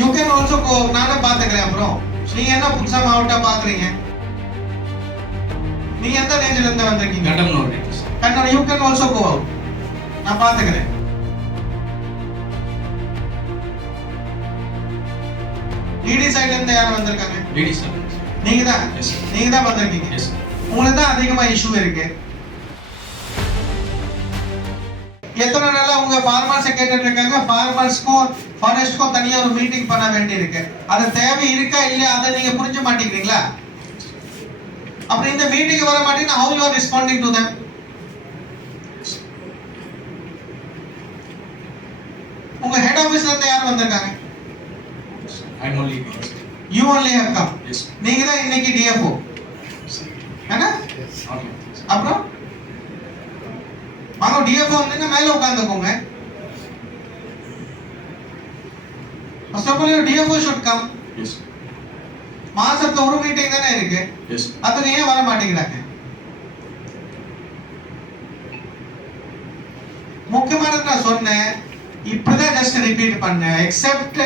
You can also கோ. நானே பாத்துக்கிறேன். அப்புறம் நீங்க என்ன புதுசா மாவட்டா பாக்குறீங்க? நீங்க எந்த ரேஞ்சில இருந்து வந்திருக்கீங்க? கண்ணோட. You can also go out. நான் பாத்துக்கிறேன். டிடி சைடுல இருந்து யாரும் வந்திருக்காங்க? DD sir. நீங்க தான் வந்திருக்கீங்க. உங்களுக்கு தான் அதிகமா இஷ்யூ இருக்கு. எத்தனை நாளா உங்க ஃபார்மர்ஸ் கேட்டுட்டு இருக்காங்க. ஃபார்மர்ஸ்க்கும் ஃபாரஸ்ட்க்கும் தனியா ஒரு மீட்டிங் பண்ண வேண்டி இருக்கு. அது தேவை இருக்கா இல்லையா அதை நீங்க புரிஞ்சு மாட்டேங்கிறீங்களா? அப்புறம் இந்த மீட்டிங் வர மாட்டீங்கன்னா how you are responding to them? உங்க ஹெட் ஆபீஸ்ல இருந்து யார் வந்திருக்காங்க? You only have come. நீங்க தான் இன்னைக்கு டிஎஃப்ஓ. என்ன? அப்புறம் வாங்க டிஎஃப்ஓ வந்து மேல உட்கார்ந்துக்கோங்க. First of all, your DFO should come. Yes. மாசத்துல ஒரு மீட்டிங் தானே இருக்கு. Yes. அதுக்கு ஏன் வர மாட்டேங்கிறாங்க? முக்கியமானது நான் சொன்னேன். இப்பதான் ஜஸ்ட் ரிப்பீட் பண்ணேன். Except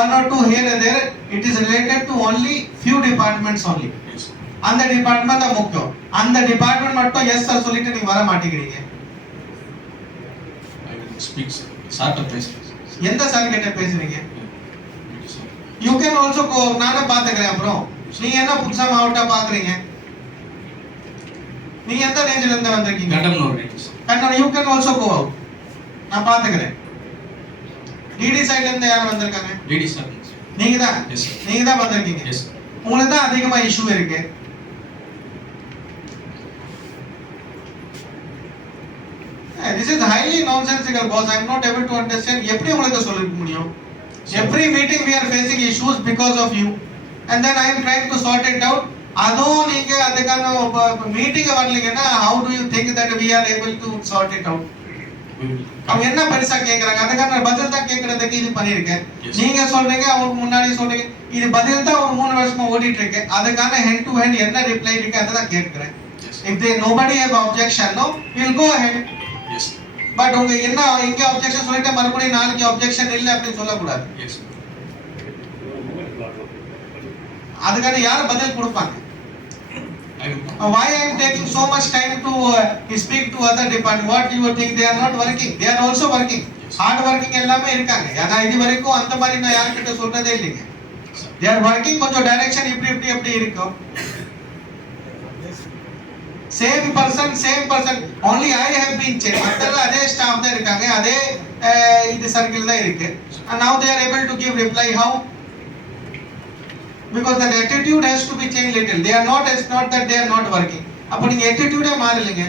one or two here and there, it is related to only few departments only. Yes. அந்த டிபார்ட்மெண்ட் தான் முக்கியம். அந்த டிபார்ட்மெண்ட் மட்டும் எஸ் சார் சொல்லிட்டு நீங்க வர மாட்டேங்கிறீங்க. I will speak sir. சார்ட்ட பேசுறேன். எந்த சார் கிட்ட பேசுறீங்க? யூ கேன் ஆல்சோ கோ. நானே பாத்துக்கிறேன். அப்புறம் நீங்க என்ன புதுசா மாவட்டா பாக்குறீங்க? நீங்க எந்த ரேஞ்சில இருந்து வந்திருக்கீங்க? கண்ணோட. You can also go out. நான் பாத்துக்கிறேன். டிடி சைடுல இருந்து யாரும் வந்திருக்காங்க? DD sir. நீங்க தான் வந்திருக்கீங்க. உங்களுக்கு தான் அதிகமா இஷ்யூ இருக்கு. This is highly nonsensical boss. I am not able to understand. எப்படி உங்களுக்கு சொல்ல முடியும்? Every meeting we are facing issues because of you, and then I am trying to sort it out. அதுவும் நீங்க அதுக்கான meeting வரலீங்கன்னா how do you think that we are able to sort it out? அவங்க என்ன பெருசா கேக்குறாங்க? அதுக்கான பதில் தான் கேக்குறதுக்கு இது பண்ணிருக்கேன். நீங்க சொல்றீங்க, அவங்க முன்னாடி சொல்றீங்க. இது பதில் தான் ஒரு 3 வருஷமா ஓடிட்டு இருக்கு. அதுக்கான ஹெட் டு ஹெட் என்ன ரிப்ளை இருக்கு அதை தான் கேட்கிறேன். If they nobody have objection, no, we will go ahead. Yes. But உங்க என்ன இங்க objection சொல்லிட்டு மறுபடியும் நாளைக்கு objection இல்ல அப்படி சொல்ல கூடாது. Yes. அதுக்கான யார் பதில் கொடுப்பாங்க? Why I am taking so much time to speak to other department? What you think they are not working? They are also working. Hard working எல்லாமே இருக்காங்க. ஏன்னா இது வரைக்கும் அந்த மாதிரி நான் யார்கிட்ட சொல்றதே இல்லைங்க. They are working. கொஞ்சம் டைரக்ஷன் இப்படி இருக்கும். Same person. Only I have been changed. மத்தெல்லாம் அதே ஸ்டாஃப் தான் இருக்காங்க. அதே இது சர்க்கிள் தான் இருக்கு. And now they are able to give reply. How? Because the attitude has to be changed little. They are not, it's not that they are not working. அப்ப நீங்க attitude மாறலங்க.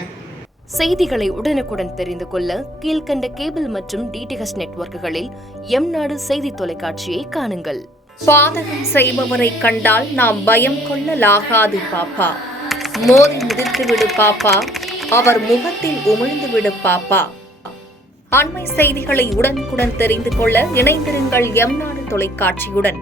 செய்திகளை உடனுக்குடன் தெரிந்து கொள்ள கீழ்க்கண்ட கேபிள் மற்றும் டிடிஹெச் நெட்வொர்க்குகளில் எம்நாடு செய்தி தொலைக்காட்சியை காணுங்கள். பாதகம் செய்பவரை கண்டால் நாம் பயம் கொள்ளலாகாது பாப்பா. மோதி மிதித்து விடு பாப்பா, அவர் முகத்தில் உமிழ்ந்து விடு பாப்பா. அண்மை செய்திகளை உடனுக்குடன் தெரிந்து கொள்ள இணைந்திருங்கள் எம்நாடு தொலைக்காட்சியுடன்.